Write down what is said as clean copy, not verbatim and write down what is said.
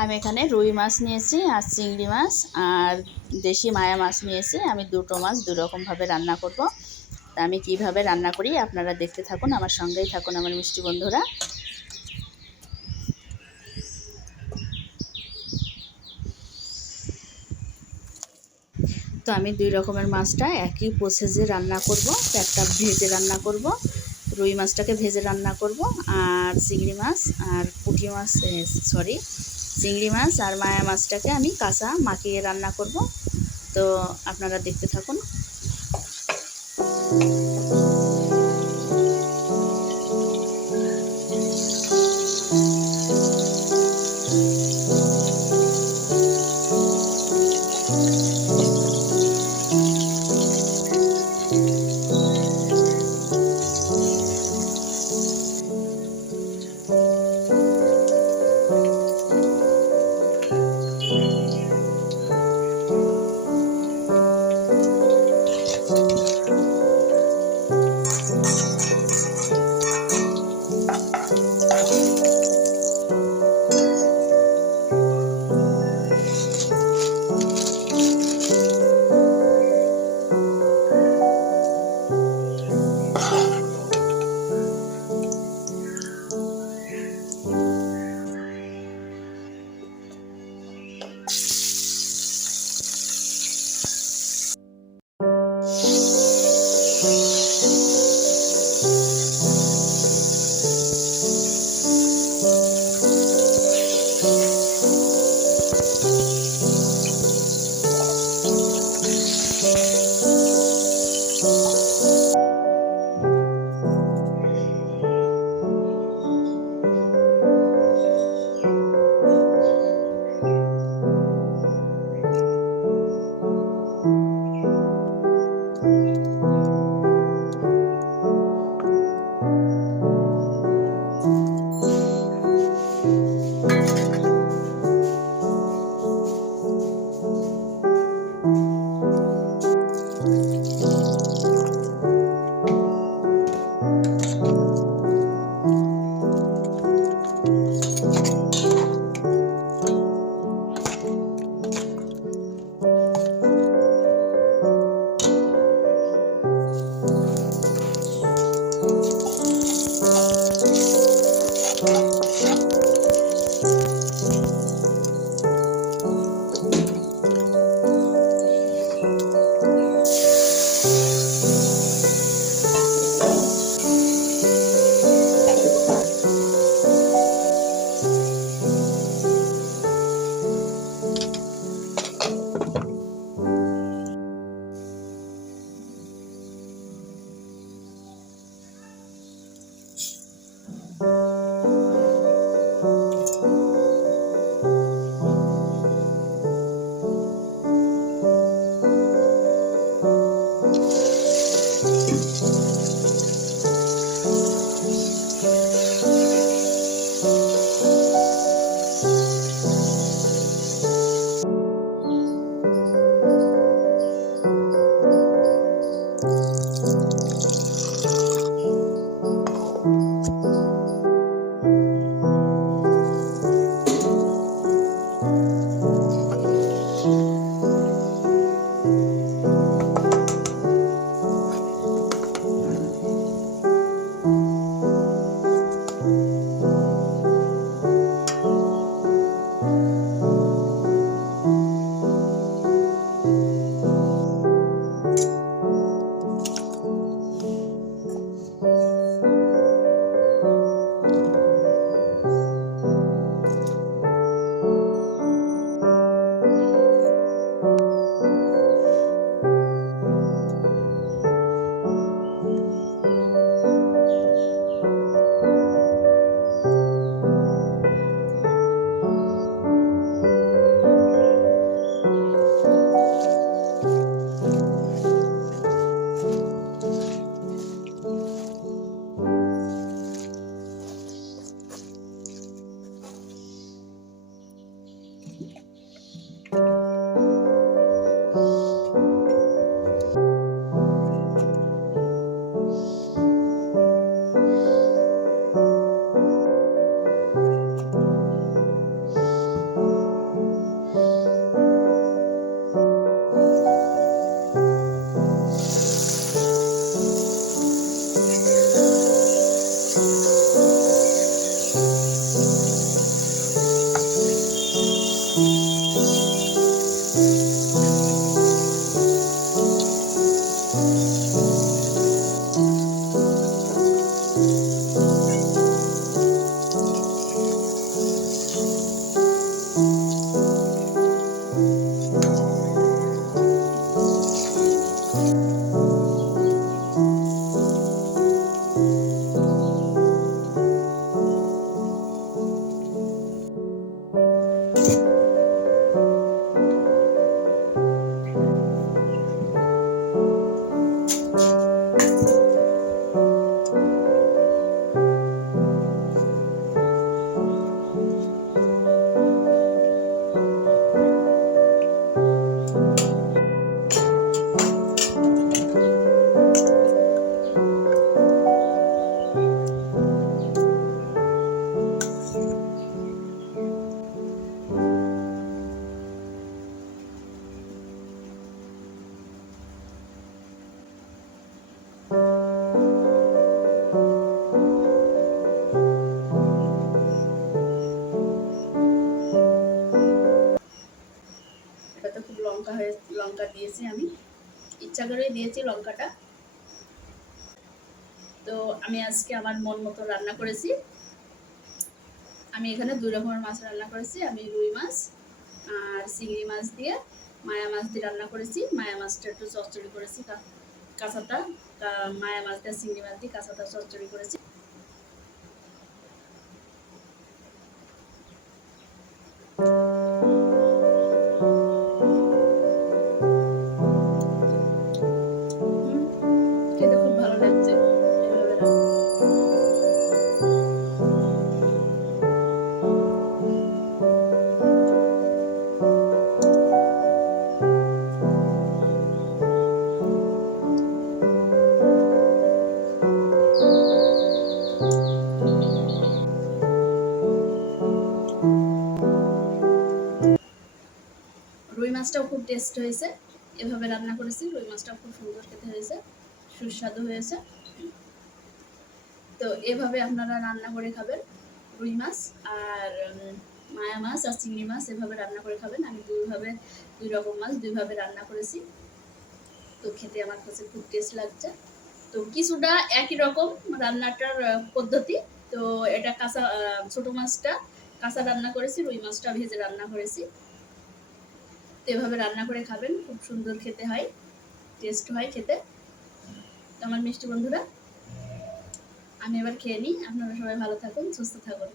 আমি এখানে রুই মাছ নিয়েছি আর চিংড়ি মাছ আর দেশি মায়া মাছ নিয়েছি। আমি দুটো মাছ দু রকমভাবে রান্না করব। তা আমি কিভাবে রান্না করি আপনারা দেখতে থাকুন, আমার সঙ্গেই থাকুন আমার মিষ্টি বন্ধুরা। তো আমি দুই রকমের মাছটা একই প্রসেসে রান্না করব। একটা ভেজে রান্না করব, রুই মাছটাকে ভেজে রান্না করব, আর চিংড়ি মাছ আর পুঁটি মাছ সরি চিংড়ি মাছ আর মায়া মাছটাকে আমি কাঁচা মাখিয়ে রান্না করব। তো আপনারা দেখতে থাকুন। লঙ্কা দিয়েছি, আমি ইচ্ছা করেই দিয়েছি লঙ্কাটা। তো আমি আজকে আমার মন মতো রান্না করেছি। আমি এখানে 2 রকমের মাছ রান্না করেছি। আমি রুই মাছ আর চিংড়ি মাছ দিয়ে মায়া মাছ দিয়ে রান্না করেছি। মায়া মাছটা একটু চচ্চড়ি করেছি, কাঁচাটা মায়া মাছ দিয়ে চিংড়ি মাছ দিয়ে কাঁচাটা চচ্চড়ি করেছি। খেতে খুব ভালো লাগছে এভাবে রান্না। রুই মাছটাও খুব টেস্ট হয়েছে, এভাবে রান্না করেছি। রুই মাছটাও খুব সুন্দর খেতে হয়েছে, সুস্বাদু হয়েছে। তো এভাবে আপনারা রান্না করে খাবেন রুই মাছ আর মায়া মাছ আর চিংড়ি মাছ, এভাবে রান্না করে খাবেন। আমি দুই রকম মাছ দুইভাবে রান্না করেছি। তো খেতে আমার কাছে খুব টেস্ট লাগছে। তো কিছুটা একই রকম রান্নাটার পদ্ধতি। তো এটা কাঁচা, ছোট মাছটা কাঁচা রান্না করেছি, রুই মাছটা ভেজে রান্না করেছি। তো এভাবে রান্না করে খাবেন, খুব সুন্দর খেতে হয়, টেস্ট হয় খেতে। তো আমার মিষ্টি বন্ধুরা, আমি এবার খেয়ে নিই। আপনারা সবাই ভালো থাকুন, সুস্থ থাকুন।